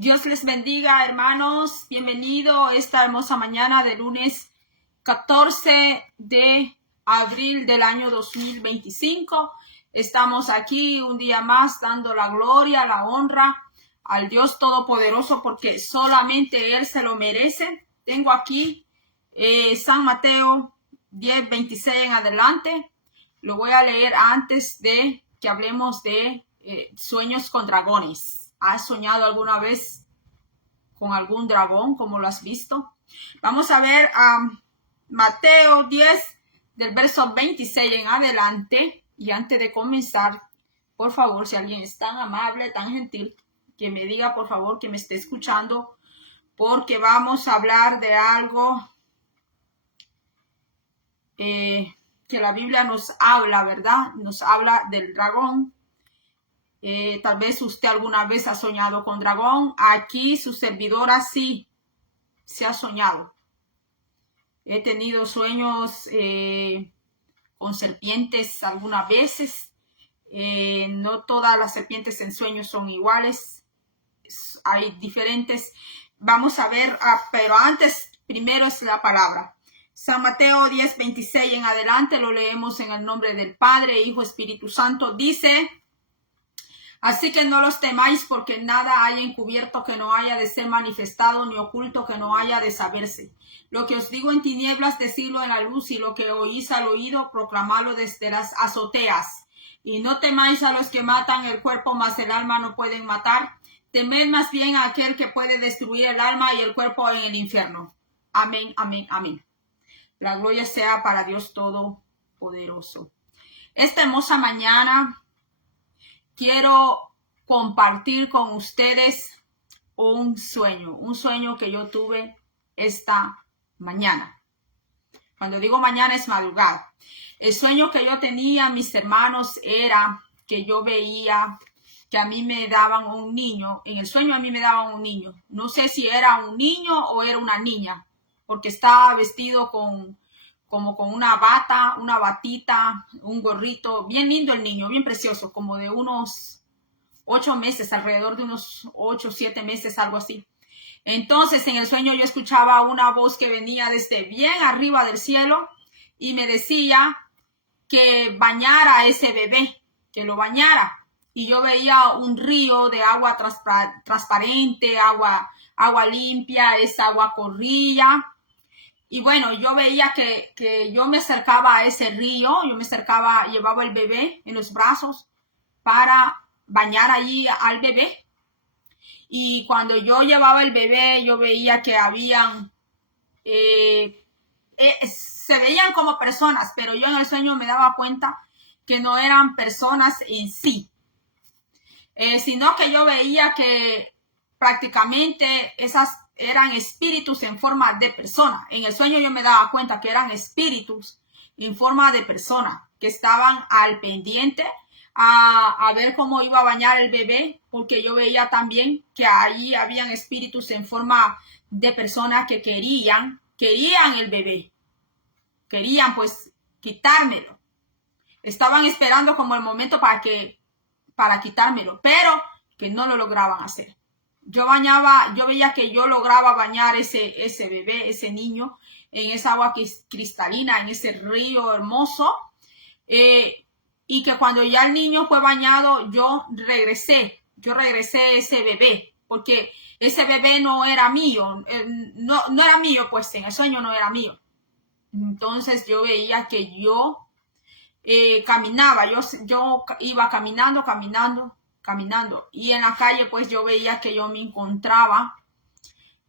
Dios les bendiga, hermanos. Bienvenido a esta hermosa mañana de lunes 14 de abril del año 2025. Estamos aquí un día más dando la gloria, la honra al Dios Todopoderoso porque solamente Él se lo merece. Tengo aquí San Mateo 10:26 en adelante. Lo voy a leer antes de que hablemos de sueños con dragones. ¿Has soñado alguna vez con algún dragón, como lo has visto? Vamos a ver Mateo 10, del verso 26 en adelante. Y antes de comenzar, por favor, si alguien es tan amable, tan gentil, que me diga, por favor, que me esté escuchando, porque vamos a hablar de algo que la Biblia nos habla, ¿verdad? Nos habla del dragón. Tal vez usted alguna vez ha soñado con dragón. Aquí su servidora sí se ha soñado. He tenido sueños con serpientes algunas veces. No todas las serpientes en sueños son iguales. Hay diferentes. Vamos a ver, pero antes, primero es la palabra. San Mateo 10:26 en adelante, lo leemos en el nombre del Padre, Hijo, Espíritu Santo. Dice: así que no los temáis, porque nada hay encubierto que no haya de ser manifestado, ni oculto que no haya de saberse. Lo que os digo en tinieblas, decidlo en la luz, y lo que oís al oído, proclamadlo desde las azoteas. Y no temáis a los que matan el cuerpo, mas el alma no pueden matar. Temed más bien a aquel que puede destruir el alma y el cuerpo en el infierno. Amén, amén, amén. La gloria sea para Dios Todopoderoso. Esta hermosa mañana quiero compartir con ustedes un sueño que yo tuve esta mañana. Cuando digo mañana es madrugada. El sueño que yo tenía, mis hermanos, era que yo veía que a mí me daban un niño. En el sueño a mí me daban un niño. No sé si era un niño o era una niña, porque estaba vestido como con una bata, una batita, un gorrito. Bien lindo el niño, bien precioso, como de unos 8 meses, alrededor de unos 8 o 7 meses, algo así. Entonces en el sueño yo escuchaba una voz que venía desde bien arriba del cielo y me decía que bañara a ese bebé, que lo bañara. Y yo veía un río de agua transparente, agua limpia, esa agua corría. Y bueno, yo veía que yo me acercaba a ese río, llevaba el bebé en los brazos para bañar allí al bebé. Y cuando yo llevaba el bebé, yo veía que habían, se veían como personas, pero yo en el sueño me daba cuenta que no eran personas en sí, sino que yo veía que prácticamente esas eran espíritus en forma de persona. En el sueño yo me daba cuenta que eran espíritus en forma de persona, que estaban al pendiente a ver cómo iba a bañar el bebé, porque yo veía también que ahí habían espíritus en forma de persona que querían el bebé, querían pues quitármelo. Estaban esperando como el momento para quitármelo, pero que no lo lograban hacer. Yo veía que yo lograba bañar ese bebé, ese niño, en esa agua cristalina, en ese río hermoso, y que cuando ya el niño fue bañado, yo regresé ese bebé, porque ese bebé no era mío, no era mío, pues en el sueño no era mío. Entonces yo veía que yo caminaba, yo iba caminando, y en la calle pues yo veía que yo me encontraba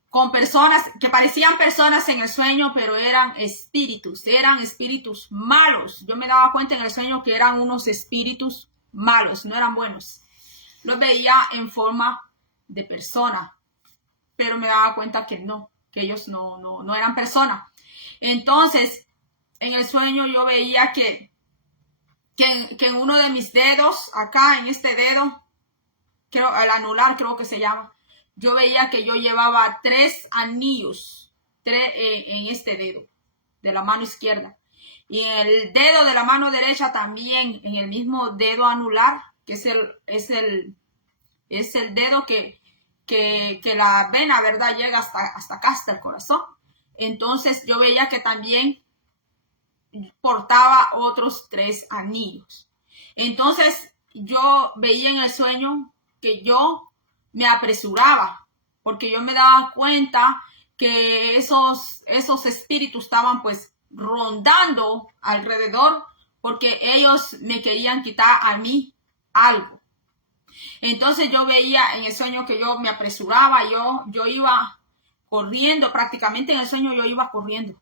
con personas que parecían personas en el sueño, pero eran espíritus malos. Yo me daba cuenta en el sueño que eran unos espíritus malos, no eran buenos. Los veía en forma de persona, pero me daba cuenta que no, que ellos no eran personas. Entonces, en el sueño yo veía que en uno de mis dedos, acá en este dedo, el anular creo que se llama, yo veía que yo llevaba 3 anillos en este dedo de la mano izquierda. Y en el dedo de la mano derecha también, en el mismo dedo anular, que es el dedo que que la vena, ¿verdad? Llega hasta acá, hasta el corazón. Entonces yo veía que también portaba otros 3 anillos. Entonces yo veía en el sueño que yo me apresuraba, porque yo me daba cuenta que esos espíritus estaban pues rondando alrededor, porque ellos me querían quitar a mí algo. Entonces yo veía en el sueño que yo me apresuraba, yo iba corriendo, prácticamente en el sueño yo iba corriendo.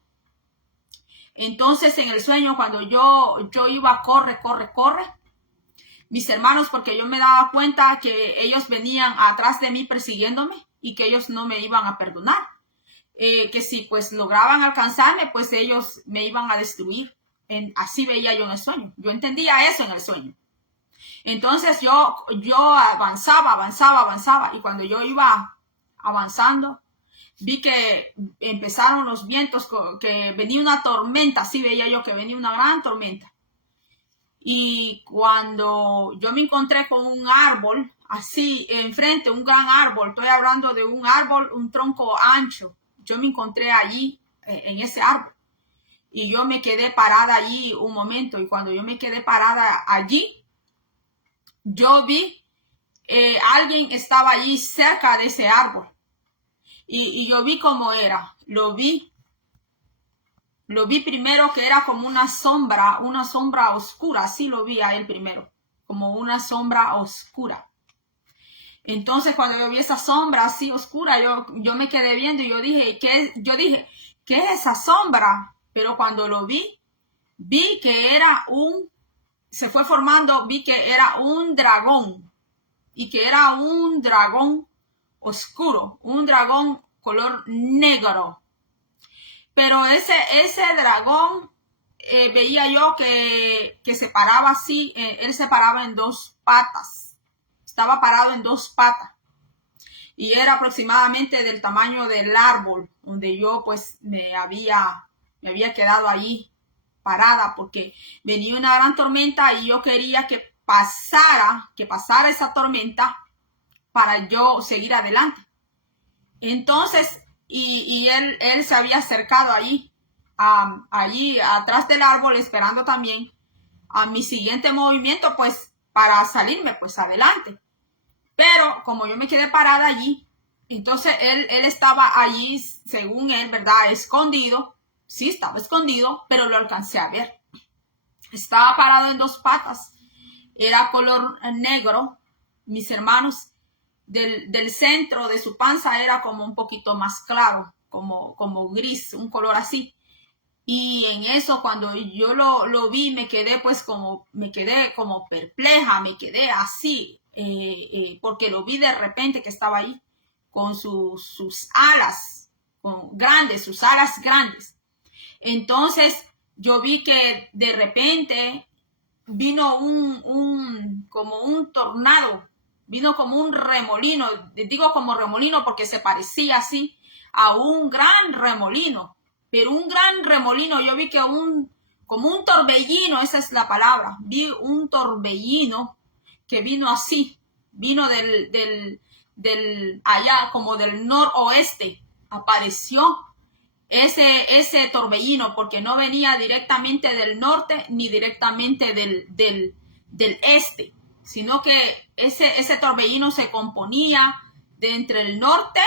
Entonces en el sueño cuando yo iba, corre, mis hermanos, porque yo me daba cuenta que ellos venían atrás de mí persiguiéndome y que ellos no me iban a perdonar. Que si pues lograban alcanzarme, pues ellos me iban a destruir. Así veía yo en el sueño. Yo entendía eso en el sueño. Entonces yo avanzaba. Y cuando yo iba avanzando, vi que empezaron los vientos, que venía una tormenta. Así veía yo que venía una gran tormenta. Y cuando yo me encontré con un árbol, así enfrente, un gran árbol, estoy hablando de un árbol, un tronco ancho, yo me encontré allí, en ese árbol. Y yo me quedé parada allí un momento. Y cuando yo me quedé parada allí, yo vi, alguien estaba allí cerca de ese árbol. Y yo vi cómo era, lo vi primero que era como una sombra oscura, así lo vi a él primero, como una sombra oscura. Entonces cuando yo vi esa sombra así oscura, yo me quedé viendo y yo dije, ¿qué es esa sombra? Pero cuando lo vi que era se fue formando, vi que era un dragón, y que era un dragón oscuro, un dragón color negro. Pero ese dragón, veía yo que se paraba así, él se paraba en 2 patas. Estaba parado en 2 patas. Y era aproximadamente del tamaño del árbol donde yo pues me había quedado allí parada, porque venía una gran tormenta y yo quería que pasara esa tormenta para yo seguir adelante. Entonces, y él se había acercado allí atrás del árbol, esperando también a mi siguiente movimiento, pues para salirme pues adelante. Pero como yo me quedé parada allí, entonces él estaba allí, según él, ¿verdad? Escondido. Sí, estaba escondido, pero lo alcancé a ver. Estaba parado en 2 patas. Era color negro, mis hermanos. Del centro de su panza era como un poquito más claro, como gris, un color así. Y en eso, cuando yo lo vi, me quedé como perpleja, me quedé así, porque lo vi de repente que estaba ahí con sus alas sus alas grandes. Entonces yo vi que de repente vino como un tornado, vino como un remolino. Digo como remolino porque se parecía así a un gran remolino, pero un gran remolino. Yo vi que como un torbellino, esa es la palabra, vi un torbellino que vino así, vino del allá como del noroeste, apareció ese torbellino, porque no venía directamente del norte ni directamente del este, sino que ese torbellino se componía de entre el norte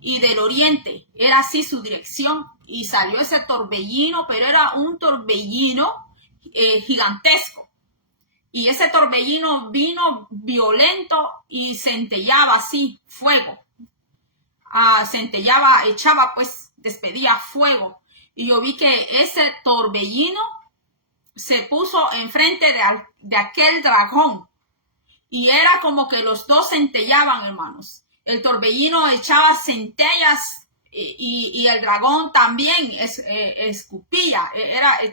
y del oriente. Era así su dirección, y salió ese torbellino, pero era un torbellino gigantesco. Y ese torbellino vino violento y centellaba así fuego. Centellaba, despedía fuego. Y yo vi que ese torbellino se puso enfrente de aquel dragón. Y era como que los dos centellaban, hermanos. El torbellino echaba centellas y el dragón también escupía.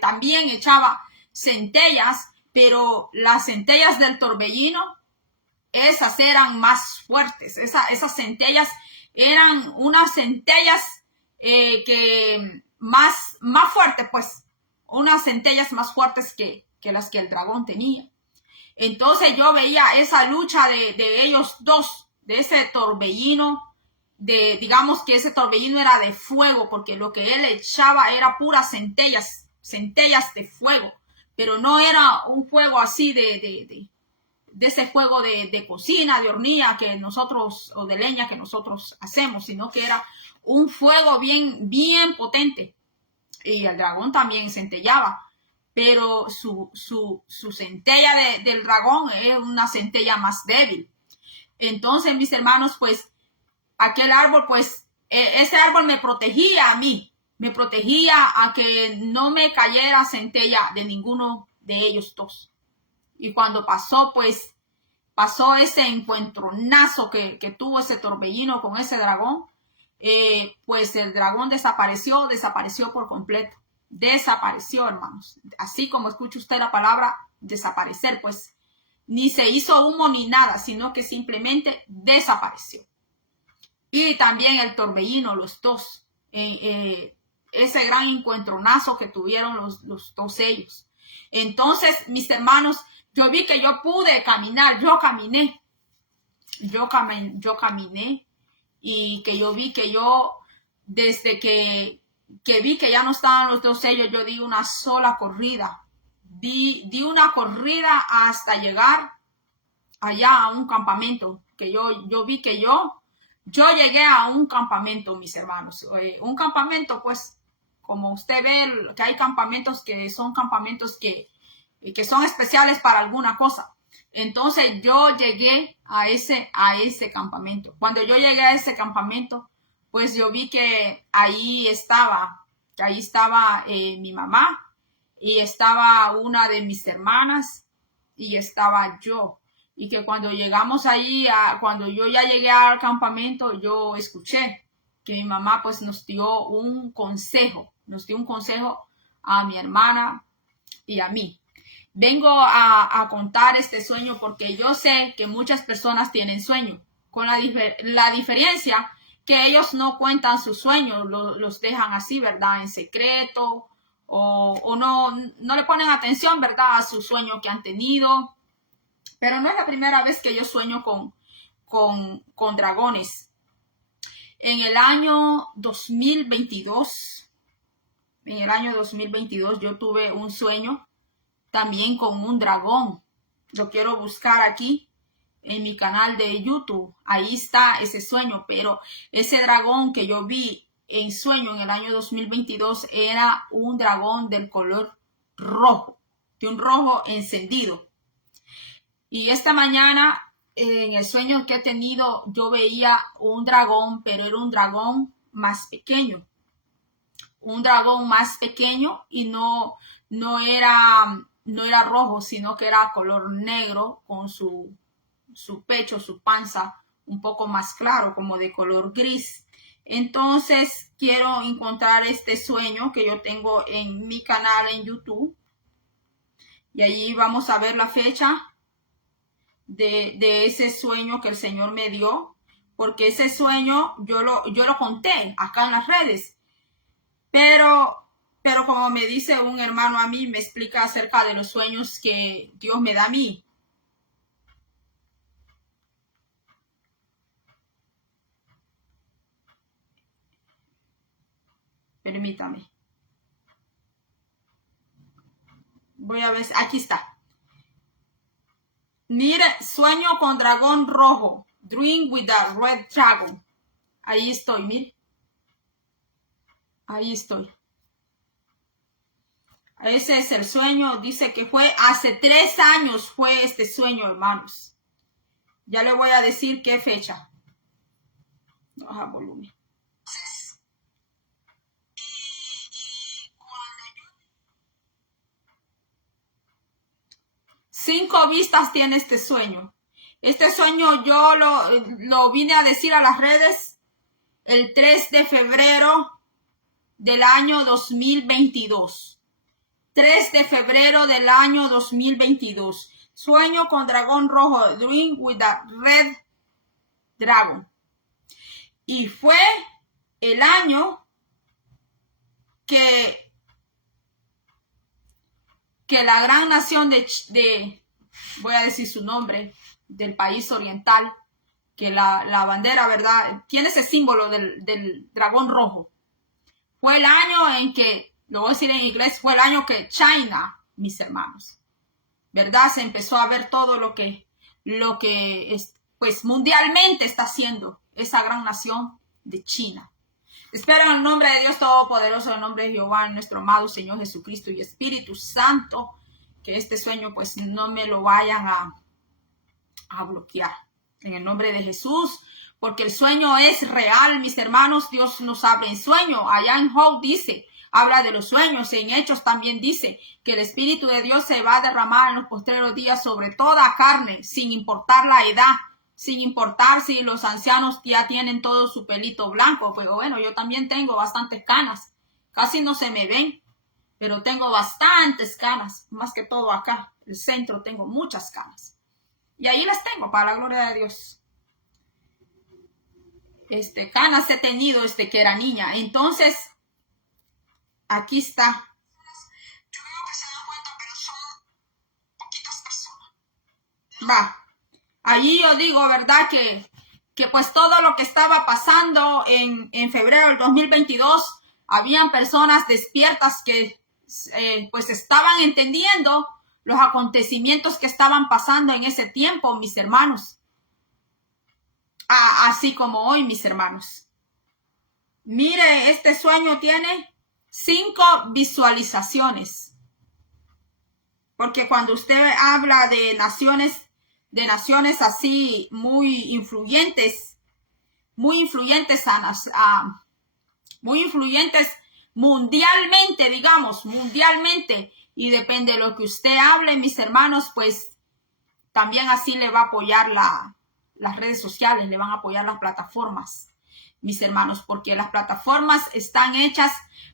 También echaba centellas, pero las centellas del torbellino, esas eran más fuertes. Esas centellas eran unas centellas que más fuertes, pues, unas centellas más fuertes que las que el dragón tenía. Entonces yo veía esa lucha de ellos dos, ese torbellino, digamos que ese torbellino era de fuego, porque lo que él echaba era puras centellas de fuego, pero no era un fuego así de ese fuego de cocina, de hornilla que nosotros, o de leña que nosotros hacemos, sino que era un fuego bien, bien potente. Y el dragón también centellaba, pero su centella del dragón es una centella más débil. Entonces, mis hermanos, pues, aquel árbol, pues, ese árbol me protegía a mí, me protegía a que no me cayera centella de ninguno de ellos dos. Y cuando pasó, pues, pasó ese encuentronazo que tuvo ese torbellino con ese dragón, pues el dragón desapareció por completo. Desapareció, hermanos. Así como escucha usted la palabra desaparecer, pues ni se hizo humo ni nada, sino que simplemente desapareció. Y también el torbellino, los dos, ese gran encuentronazo que tuvieron los dos ellos. Entonces, mis hermanos, yo vi que yo pude caminar, yo caminé, y que yo vi que yo, desde que vi que ya no estaban los dos sellos, yo di una sola corrida, di una corrida hasta llegar allá a un campamento, que yo vi que yo llegué a un campamento, mis hermanos, un campamento, pues, como usted ve, que hay campamentos que son campamentos que son especiales para alguna cosa. Entonces yo llegué a ese campamento. Cuando yo llegué a ese campamento, pues yo vi que ahí estaba mi mamá, y estaba una de mis hermanas, y estaba yo. Y que cuando llegamos ahí, cuando yo ya llegué al campamento, yo escuché que mi mamá pues nos dio un consejo a mi hermana y a mí. Vengo a contar este sueño porque yo sé que muchas personas tienen sueño, con la diferencia que ellos no cuentan sus sueños, los dejan así, ¿verdad? En secreto, o no le ponen atención, ¿verdad? A sus sueños que han tenido. Pero no es la primera vez que yo sueño con dragones. En el año 2022, yo tuve un sueño también con un dragón. Lo quiero buscar aquí en mi canal de YouTube. Ahí está ese sueño, pero ese dragón que yo vi en sueño en el año 2022 era un dragón del color rojo, de un rojo encendido. Y esta mañana, en el sueño que he tenido, yo veía un dragón, pero era un dragón más pequeño. Un dragón más pequeño, y no era rojo, sino que era color negro, con su pecho, su panza un poco más claro, como de color gris. Entonces quiero encontrar este sueño que yo tengo en mi canal en YouTube, y allí vamos a ver la fecha de ese sueño que el Señor me dio, porque ese sueño yo lo conté acá en las redes, pero como me dice un hermano a mí, me explica acerca de los sueños que Dios me da a mí. Permítame. Voy a ver, aquí está. Mire, sueño con dragón rojo. Dream with a red dragon. Ahí estoy, mire. Ahí estoy. Ese es el sueño. Dice que fue hace 3 años fue este sueño, hermanos. Ya le voy a decir qué fecha. Baja volumen. Cinco vistas tiene este sueño. Este sueño yo lo vine a decir a las redes el 3 de febrero del año 2022. 3 de febrero del año 2022. Sueño con dragón rojo. Dream with a red dragon. Y fue el año que la gran nación voy a decir su nombre, del país oriental, que la bandera, ¿verdad? Tiene ese símbolo del dragón rojo. Fue el año en que, lo voy a decir en inglés, fue el año que China, mis hermanos, ¿verdad? Se empezó a ver todo lo que pues mundialmente está haciendo esa gran nación de China. Espero en el nombre de Dios Todopoderoso, en el nombre de Jehová, nuestro amado Señor Jesucristo y Espíritu Santo, que este sueño pues no me lo vayan a bloquear. En el nombre de Jesús, porque el sueño es real, mis hermanos. Dios nos habla en sueño. Allá en Job dice, habla de los sueños. En Hechos también dice que el Espíritu de Dios se va a derramar en los postreros días sobre toda carne, sin importar la edad, sin importar si los ancianos ya tienen todo su pelito blanco. Pues bueno, yo también tengo bastantes canas. Casi no se me ven, pero tengo bastantes canas, más que todo acá. El centro tengo muchas canas. Y ahí las tengo, para la gloria de Dios. Canas he tenido desde que era niña. Entonces, aquí está. Yo creo que se dan cuenta, pero son poquitas personas. Va. Allí yo digo, ¿verdad? Que pues todo lo que estaba pasando en febrero del 2022, habían personas despiertas que pues estaban entendiendo los acontecimientos que estaban pasando en ese tiempo, mis hermanos. Así como hoy, mis hermanos. Mire, este sueño tiene 5 visualizaciones. Porque cuando usted habla de naciones así muy influyentes mundialmente, digamos, mundialmente, y depende de lo que usted hable, mis hermanos, pues también así le va a apoyar las redes sociales, le van a apoyar las plataformas, mis hermanos, porque las plataformas están hechas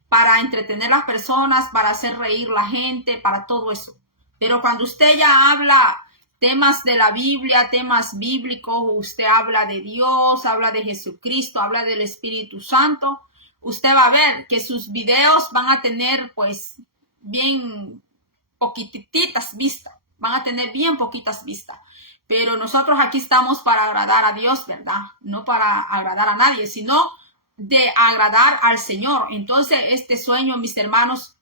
para entretener a las personas, para hacer reír a la gente, para todo eso. Pero cuando usted ya habla temas de la Biblia, temas bíblicos, usted habla de Dios, habla de Jesucristo, habla del Espíritu Santo, usted va a ver que sus videos van a tener pues bien poquititas vistas, van a tener bien poquitas vistas. Pero nosotros aquí estamos para agradar a Dios, ¿verdad? No para agradar a nadie, sino de agradar al Señor. Entonces, este sueño, mis hermanos,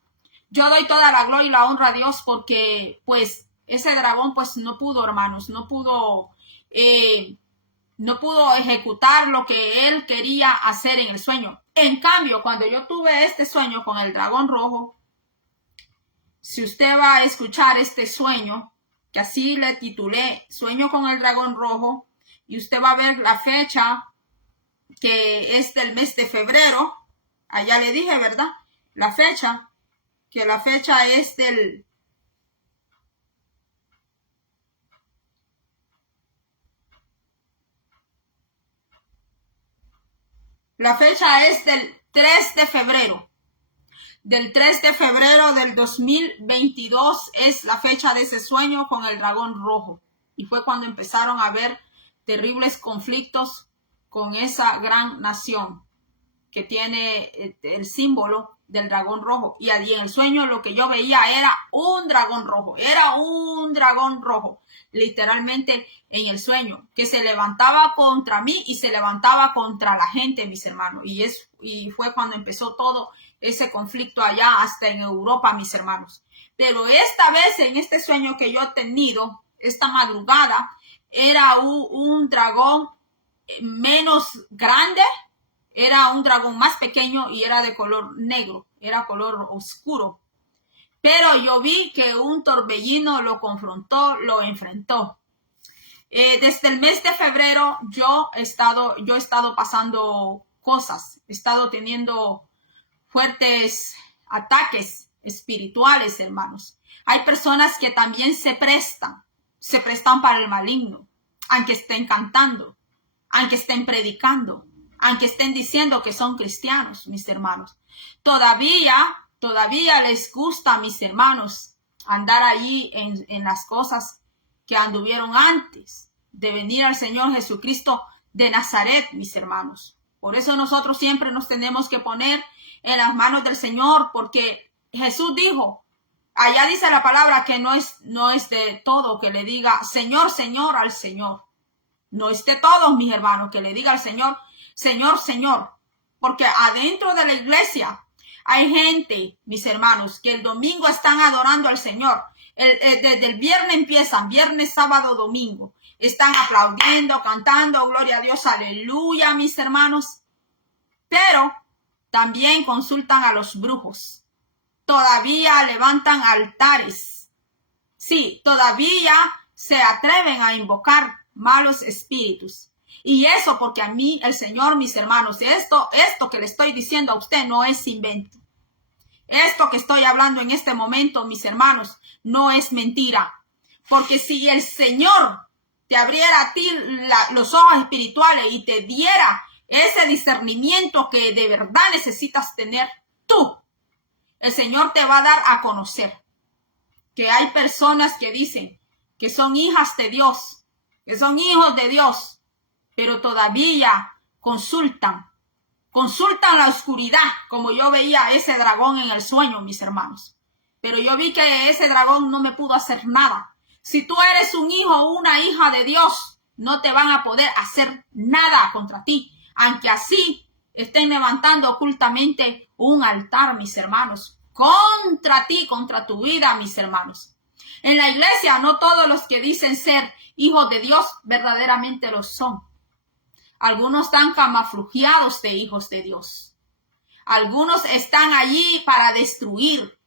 yo doy toda la gloria y la honra a Dios porque, pues, ese dragón, pues, no pudo, hermanos, no pudo ejecutar lo que él quería hacer en el sueño. En cambio, cuando yo tuve este sueño con el dragón rojo, si usted va a escuchar este sueño, que así le titulé, Sueño con el dragón rojo, y usted va a ver la fecha, que es del mes de febrero. Allá le dije, ¿verdad? La fecha es del... La fecha es del 3 de febrero. Del 3 de febrero del 2022 es la fecha de ese sueño con el dragón rojo. Y fue cuando empezaron a haber terribles conflictos con esa gran nación que tiene el símbolo del dragón rojo. Y allí en el sueño lo que yo veía era un dragón rojo. Era un dragón rojo, literalmente en el sueño, que se levantaba contra mí y se levantaba contra la gente, mis hermanos. Y fue cuando empezó todo ese conflicto allá, hasta en Europa, mis hermanos. Pero esta vez, en este sueño que yo he tenido, esta madrugada, era un dragón menos grande, era un dragón más pequeño y era de color negro, era color oscuro. Pero yo vi que un torbellino lo confrontó, lo enfrentó. Desde el mes de febrero yo he estado pasando cosas, he estado teniendo fuertes ataques espirituales, hermanos. Hay personas que también se prestan para el maligno, aunque estén cantando, aunque estén predicando, aunque estén diciendo que son cristianos, mis hermanos. Todavía les gusta, mis hermanos, andar allí en las cosas que anduvieron antes de venir al Señor Jesucristo de Nazaret, mis hermanos. Por eso nosotros siempre nos tenemos que poner en las manos del Señor, porque Jesús dijo, allá dice la palabra que no es de todo que le diga Señor, Señor al Señor. No es de todos, mis hermanos, que le diga al Señor, Señor, Señor. Porque adentro de la iglesia hay gente, mis hermanos, que el domingo están adorando al Señor. Desde el viernes empiezan, viernes, sábado, domingo. Están aplaudiendo, cantando, gloria a Dios, aleluya, mis hermanos. Pero también consultan a los brujos. Todavía levantan altares. Sí, todavía se atreven a invocar malos espíritus. Y eso porque a mí, el Señor, mis hermanos, esto que le estoy diciendo a usted no es invento. Esto que estoy hablando en este momento, mis hermanos, no es mentira. Porque si el Señor te abriera a ti los ojos espirituales y te diera ese discernimiento que de verdad necesitas tener tú, el Señor te va a dar a conocer que hay personas que dicen que son hijas de Dios, que son hijos de Dios, pero todavía consultan la oscuridad, como yo veía ese dragón en el sueño, mis hermanos. Pero yo vi que ese dragón no me pudo hacer nada. Si tú eres un hijo o una hija de Dios, no te van a poder hacer nada contra ti, aunque así estén levantando ocultamente un altar, mis hermanos, contra ti, contra tu vida, mis hermanos. En la iglesia no todos los que dicen ser hijos de Dios verdaderamente lo son. Algunos están camuflajeados de hijos de Dios. Algunos están allí para destruir.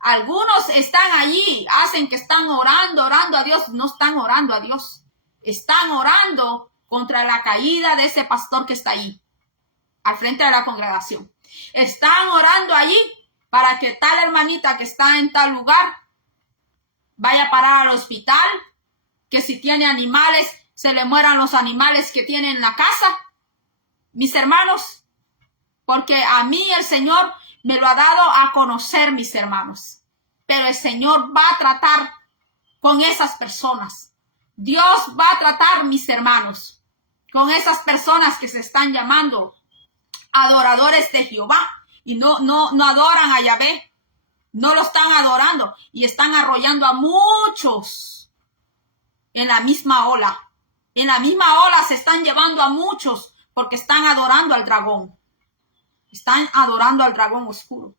Algunos están allí, hacen que están orando a Dios. No están orando a Dios. Están orando contra la caída de ese pastor que está allí, al frente de la congregación. Están orando allí para que tal hermanita que está en tal lugar vaya a parar al hospital, que si tiene animales, se le mueran los animales que tiene en la casa. Mis hermanos, porque a mí el Señor me lo ha dado a conocer, mis hermanos. Pero el Señor va a tratar con esas personas. Dios va a tratar, mis hermanos, con esas personas que se están llamando adoradores de Jehová y no adoran a Yahvé. No lo están adorando y están arrollando a muchos en la misma ola. En la misma ola se están llevando a muchos porque están adorando al dragón. Están adorando al dragón oscuro.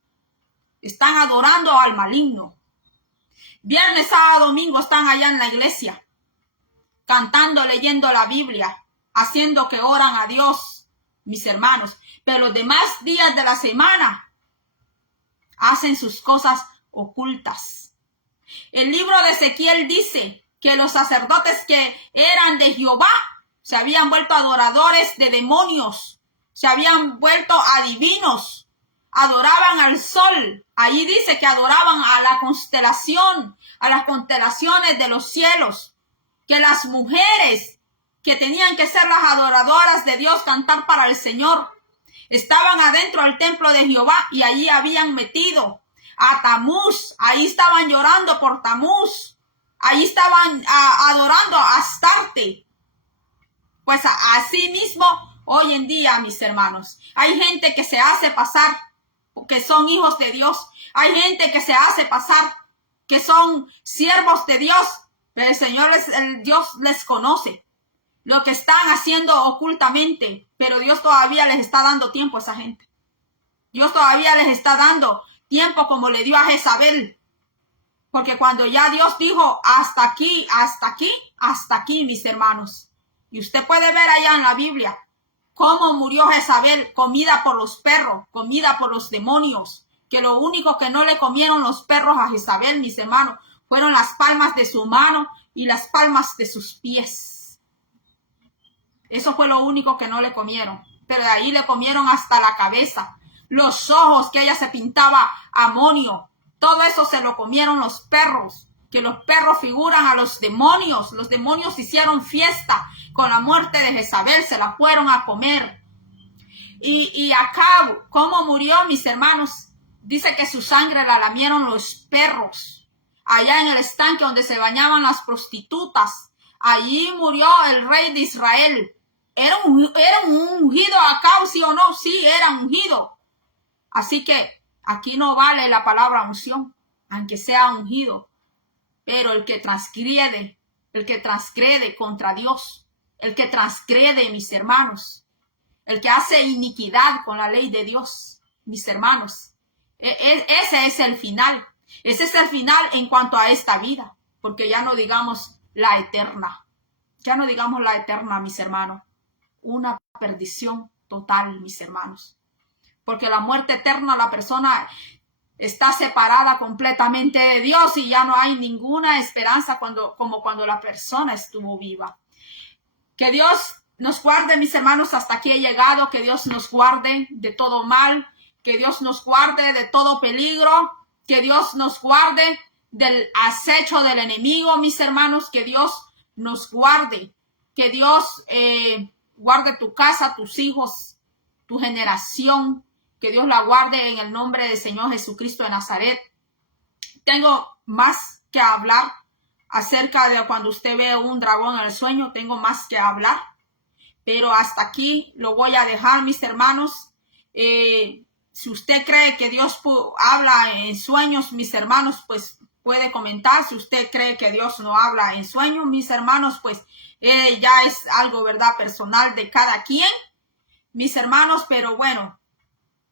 Están adorando al maligno. Viernes, sábado, domingo están allá en la iglesia, cantando, leyendo la Biblia, haciendo que oran a Dios, mis hermanos. Pero los demás días de la semana hacen sus cosas ocultas. El libro de Ezequiel dice que los sacerdotes que eran de Jehová se habían vuelto adoradores de demonios, se habían vuelto adivinos, adoraban al sol. Allí dice que adoraban a la constelación, a las constelaciones de los cielos, que las mujeres que tenían que ser las adoradoras de Dios, cantar para el Señor, estaban adentro del templo de Jehová y allí habían metido a Tamuz. Ahí estaban llorando por Tamuz. Ahí estaban adorando a Astarte. Pues así mismo, hoy en día, mis hermanos, hay gente que se hace pasar que son hijos de Dios. Hay gente que se hace pasar que son siervos de Dios. Pero el Señor, Dios les conoce lo que están haciendo ocultamente, pero Dios todavía les está dando tiempo a esa gente. Dios todavía les está dando tiempo como le dio a Jezabel. Porque cuando ya Dios dijo hasta aquí, hasta aquí, hasta aquí, mis hermanos. Y usted puede ver allá en la Biblia cómo murió Jezabel, comida por los perros, comida por los demonios. Que lo único que no le comieron los perros a Jezabel, mis hermanos, fueron las palmas de su mano y las palmas de sus pies. Eso fue lo único que no le comieron. Pero de ahí le comieron hasta la cabeza. Los ojos que ella se pintaba amonio. Todo eso se lo comieron los perros. Que los perros figuran a los demonios. Los demonios hicieron fiesta con la muerte de Jezabel. Se la fueron a comer. Y Acab, ¿cómo murió, mis hermanos? Dice que su sangre la lamieron los perros. Allá en el estanque donde se bañaban las prostitutas. Allí murió el rey de Israel. ¿Era un ungido Acab, sí o no? Sí, era ungido. Así que aquí no vale la palabra unción, aunque sea ungido. Pero el que transgrede contra Dios, el que transgrede, mis hermanos, el que hace iniquidad con la ley de Dios, mis hermanos. Ese es el final. Ese es el final en cuanto a esta vida, porque ya no digamos la eterna. Ya no digamos la eterna, mis hermanos. Una perdición total, mis hermanos. Porque la muerte eterna, la persona está separada completamente de Dios y ya no hay ninguna esperanza como cuando la persona estuvo viva. Que Dios nos guarde, mis hermanos, hasta aquí he llegado. Que Dios nos guarde de todo mal. Que Dios nos guarde de todo peligro. Que Dios nos guarde del acecho del enemigo, mis hermanos. Que Dios nos guarde. Que Dios guarde tu casa, tus hijos, tu generación. Que Dios la guarde en el nombre del Señor Jesucristo de Nazaret. Tengo más que hablar acerca de cuando usted ve un dragón en el sueño. Tengo más que hablar. Pero hasta aquí lo voy a dejar, mis hermanos. Si usted cree que Dios habla en sueños, mis hermanos, pues puede comentar. Si usted cree que Dios no habla en sueños, mis hermanos, pues ya es algo, ¿verdad?, personal de cada quien, mis hermanos. Pero bueno,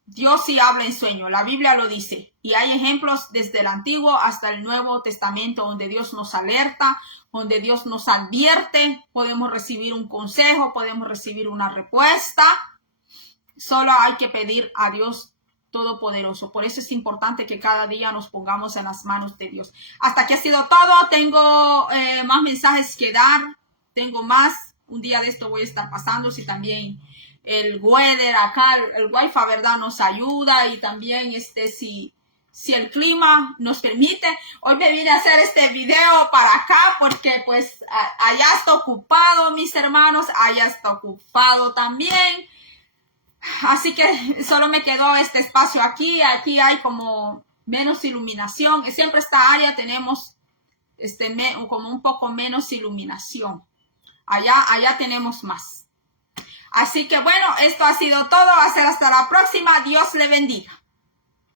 Dios sí habla en sueño, la Biblia lo dice. Y hay ejemplos desde el Antiguo hasta el Nuevo Testamento donde Dios nos alerta, donde Dios nos advierte. Podemos recibir un consejo, podemos recibir una respuesta. Solo hay que pedir a Dios Todopoderoso. Por eso es importante que cada día nos pongamos en las manos de Dios. Hasta aquí ha sido todo. Tengo más mensajes que dar. Tengo más. Un día de esto voy a estar pasando. Si también el weather acá, el wifi, ¿verdad?, nos ayuda. Y también si el clima nos permite. Hoy me vine a hacer este video para acá porque pues allá está ocupado, mis hermanos. Allá está ocupado también. Así que solo me quedó este espacio aquí. Aquí hay como menos iluminación. Siempre esta área tenemos como un poco menos iluminación. Allá tenemos más. Así que bueno, esto ha sido todo. Va a ser hasta la próxima. Dios le bendiga.